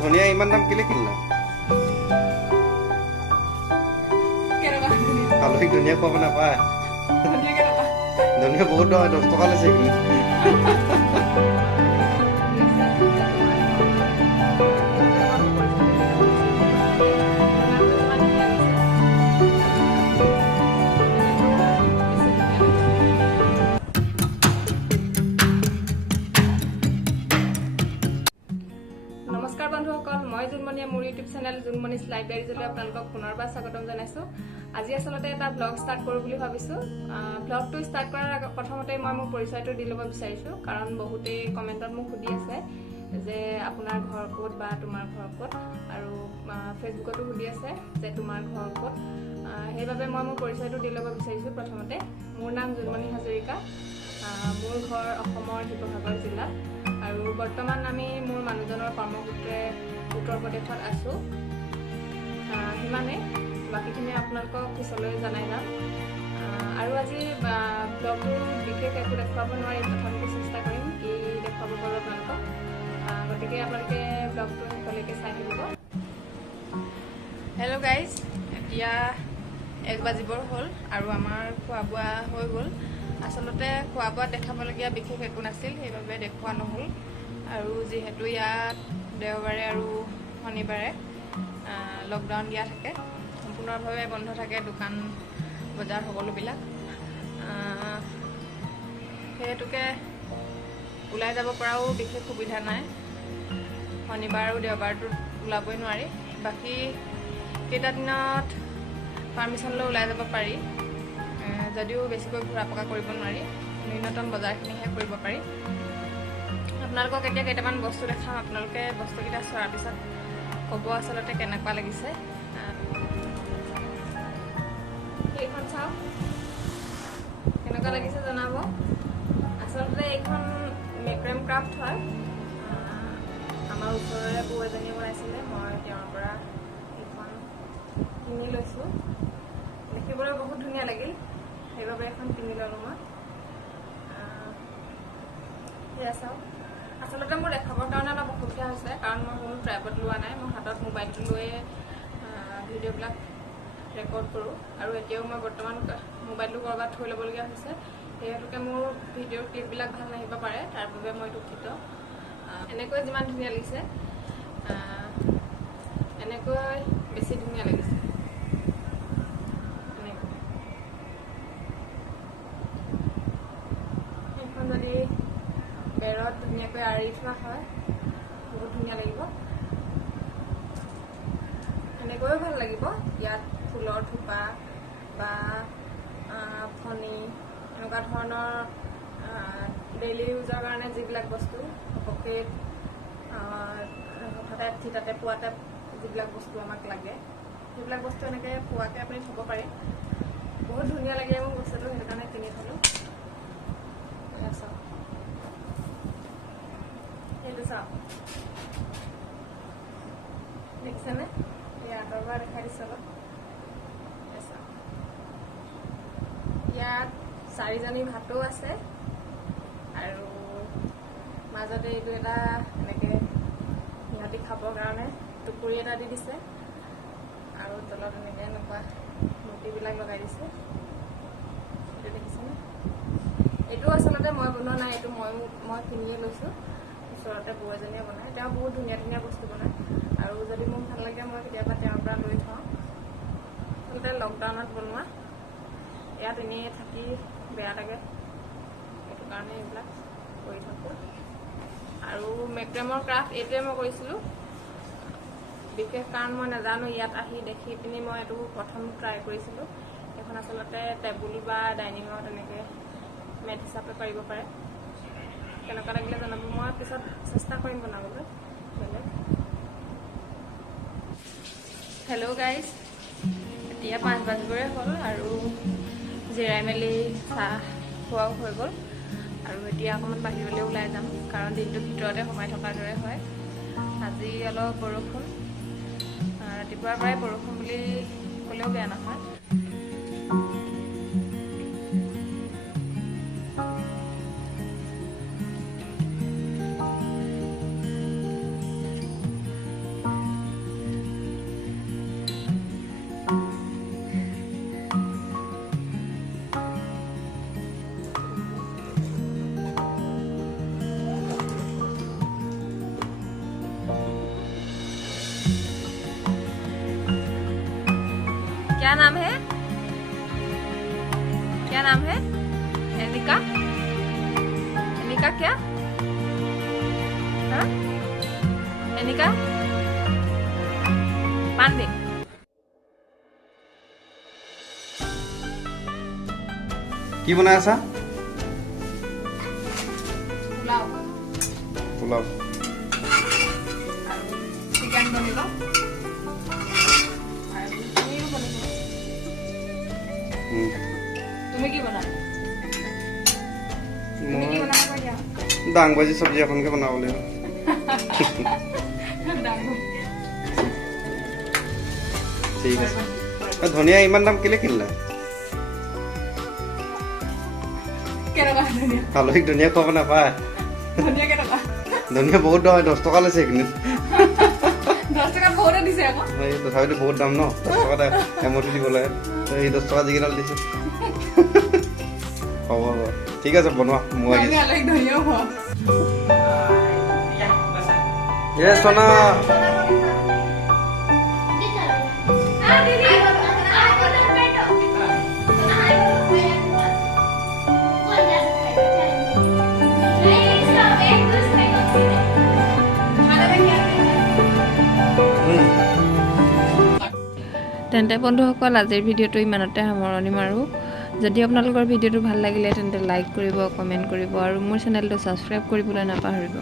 ধনিয়া ইমান দাম কেলে কিনিলা? আলহীক ধনিয়া খুৱাব নাপায়। ধনিয়া বহুত টকা, 10 টকা লৈছে কিলো। নমস্কাৰ বন্ধুসকল, মই জুনমণিয়ে মোৰ ইউটিউব চেনেল জুনমণিজ লাইফ ডায়েৰীজলৈ আপোনালোকক পুনৰবাৰ স্বাগতম জনাইছোঁ। আজি আচলতে এটা ব্লগ ষ্টাৰ্ট কৰোঁ বুলি ভাবিছোঁ। ব্লগটো ষ্টাৰ্ট কৰাৰ আগত প্ৰথমতে মই মোৰ পৰিচয়টো দি ল'ব বিচাৰিছোঁ, কাৰণ বহুতেই কমেণ্টত মোক সুধি আছে যে আপোনাৰ ঘৰ ক'ত বা তোমাৰ ঘৰ ক'ত, আৰু ফেচবুকতো সুধি আছে যে তোমাৰ ঘৰ ক'ত। সেইবাবে মই মোৰ পৰিচয়টো দি ল'ব বিচাৰিছোঁ। প্ৰথমতে মোৰ নাম জুনমণি হাজৰিকা, মোৰ ঘৰ অসমৰ শিৱসাগৰ জিলাত, আৰু বৰ্তমান আমি মোৰ মানুহজনৰ কৰ্মসূত্ৰে উত্তৰ প্ৰদেশত আছোঁ। সিমানে, বাকীখিনি আপোনালোকক পিছলৈ জনাই যাম। আৰু আজি ব্লগটোৰ বিশেষ একো দেখুৱাব নোৱাৰিম, তথাপিও চেষ্টা কৰিম কি দেখুৱাব পাৰোঁ আপোনালোকক। গতিকে আপোনালোকে ব্লগটো শেষলৈকে চাই থাকিব। হেল্ল' গাইজ, এতিয়া 1 বাজিবৰ হ'ল আৰু আমাৰ খোৱা বোৱা হৈ গ'ল। আচলতে খোৱা বোৱাত দেখাবলগীয়া বিশেষ একো নাছিল, সেইবাবে দেখুওৱা নহ'ল। আৰু যিহেতু ইয়াত দেওবাৰে আৰু শনিবাৰে লকডাউন দিয়া থাকে, সম্পূৰ্ণভাৱে বন্ধ থাকে দোকান বজাৰ সকলোবিলাক, সেইহেতুকে ওলাই যাব পৰাও বিশেষ সুবিধা নাই। শনিবাৰ আৰু দেওবাৰটোত ওলাবই নোৱাৰি, বাকী কেইটা দিনত পাৰ্মিশ্যন লৈ ওলাই যাব পাৰি, যদিও বেছিকৈ ঘূৰা পকা কৰিব নোৱাৰি, ন্যূনতম বজাৰখিনিহে কৰিব পাৰি। আপোনালোকক এতিয়া কেইটামান বস্তু দেখাম, আপোনালোকে বস্তুকেইটা চোৱাৰ পিছত ক'ব আচলতে কেনেকুৱা লাগিছে। এইখন চাওক, কেনেকুৱা লাগিছে জনাব। আচলতে এইখন মেক্ৰেম ক্ৰাফ্ট হয়। আমাৰ ওচৰৰে বৌ এজনীয়ে বনাইছিলে, মই তেওঁৰ পৰা এইখন কিনি লৈছোঁ। দেখিবলৈ বহুত ধুনীয়া লাগিল, সেইবাবে এখন কিনি ল'লোঁ মই। সেয়া চাওক, আচলতে মোৰ দেখাবৰ কাৰণে অলপ অসুবিধা হৈছে, কাৰণ মই কোনো ট্ৰাইপড লোৱা নাই। মই হাতত মোবাইলটো লৈয়ে ভিডিঅ'বিলাক ৰেকৰ্ড কৰোঁ, আৰু এতিয়াও মই বৰ্তমান মোবাইলটো ক'ৰবাত থৈ ল'বলগীয়া হৈছে। সেইহেতুকে মোৰ ভিডিঅ'ৰ ক্লিপবিলাক ভাল নাহিব পাৰে, তাৰ বাবে মই দুখিত। এনেকৈ যিমান ধুনীয়া লাগিছে, এনেকৈ বেছি ধুনীয়া লাগিছে। সেইখন যদি বেৰত ধুনীয়াকৈ আঁৰি থোৱা হয়, বহুত ধুনীয়া লাগিব। এনেকৈও ভাল লাগিব। ইয়াত ফুলৰ থোপা বা ফণি, এনেকুৱা ধৰণৰ ডেইলি ইউজৰ কাৰণে যিবিলাক বস্তু ঘপককৈ হঠাতে থিতাতে পোৱাতে যিবিলাক বস্তু আমাক লাগে, সেইবিলাক বস্তু এনেকৈ পোৱাকৈ আপুনি থ'ব পাৰে। বহুত ধুনীয়া লাগে মোৰ বস্তুটো, সেইটো কাৰণে কিনি থ'লোঁ। চাওক, সেইটো চাওক, দেখিছেনে? এই আঁতৰ পৰা দেখাই দিছোঁ অলপ। চাওক, ইয়াত 4জনী ভাটৌ আছে, আৰু মাজতে এইটো এটা এনেকৈ সিহঁতি খাবৰ কাৰণে টুকুৰি এটা দি দিছে, আৰু তলত এনেকৈ এনেকুৱা মূৰ্তিবিলাক লগাই দিছে। এইটো দেখিছেনে? এইটো আচলতে মই বনোৱা নাই, এইটো মই কিনিয়ে লৈছোঁ। ওচৰতে বৌ এজনীয়ে বনায়, তেওঁ বহুত ধুনীয়া ধুনীয়া বস্তু বনায়, আৰু যদি মোক ভাল লাগে মই কেতিয়াবা তেওঁৰ পৰা লৈ থওঁ। আচলতে লকডাউনত বনোৱা, ইয়াত এনেই থাকি বেয়া লাগে, সেইটো কাৰণে এইবিলাক কৰি থাকোঁ। আৰু মেক্ৰেমৰ ক্ৰাফ্ট এইটোৱে মই কৰিছিলোঁ, বিশেষ কাৰণ মই নাজানো। ইয়াত আহি দেখি পিনি মই এইটো প্ৰথম ট্ৰাই কৰিছিলোঁ। এইখন আচলতে টেবুল বা ডাইনিঙত এনেকৈ মেট হিচাপে পাৰিব পাৰে। কেনেকুৱা লাগিলে জনাব, মই পিছত চেষ্টা কৰিম বনাবলৈ বেলেগ। হেল্ল' গাইজ, এতিয়া 5 বাজিবৰে হ'ল, আৰু জিৰাই মেলি চাহ খোৱাও হৈ গ'ল, আৰু এতিয়া অকণমান বাহিৰলৈ ওলাই যাম, কাৰণ দিনটো ভিতৰতে সোমাই থকাৰ দৰে হয়। আজি অলপ বৰষুণ, ৰাতিপুৱাৰ পৰাই বৰষুণ বুলি ক'লেও বেয়া নহয়। क्या नाम है? क्या नाम है? एनिका? एनिका क्या? हाँ? एनिका? पांडे। কি বনাই আছা? পোলাও পোলাও। আৰু চিকেন বনিব আৰু পনীৰো বনিব। তুমি কি বনাবা? তুমি কি বনাবা কৈ দিয়া। ডাং ভাজি চব্জি এখনকে বনাব লাগিব। ঠিক আছে। ধনিয়া ইমান দাম কেলে কিনিলা? কেনেকুৱা ধনিয়া? আলহীক ধনিয়া খুৱাব নাপায়। ধনিয়া কেনেকুৱা? ধনিয়া বহুত দাম, 10 টকা লৈছে এইখিনিত। 10 টকা বহুতে দিছে আকৌ। এই তথাপিতো বহুত দাম ন, 10 টকা এমতি দিব লাগে। এই 10 টকা যিকেইডাল দিছে। হ'ব হ'ব, ঠিক আছে বনোৱা, মই আমি আলহীক ধনিয়াও খুৱাম। সোনা তেন্তে বন্ধুসকল, আজিৰ ভিডিঅ'টো ইমানতে সামৰণি মাৰোঁ। যদি আপোনালোকৰ ভিডিঅ'টো ভাল লাগিলে তেন্তে লাইক কৰিব, কমেণ্ট কৰিব আৰু মোৰ চেনেলটো ছাবস্ক্ৰাইব কৰিবলৈ নাপাহৰিব।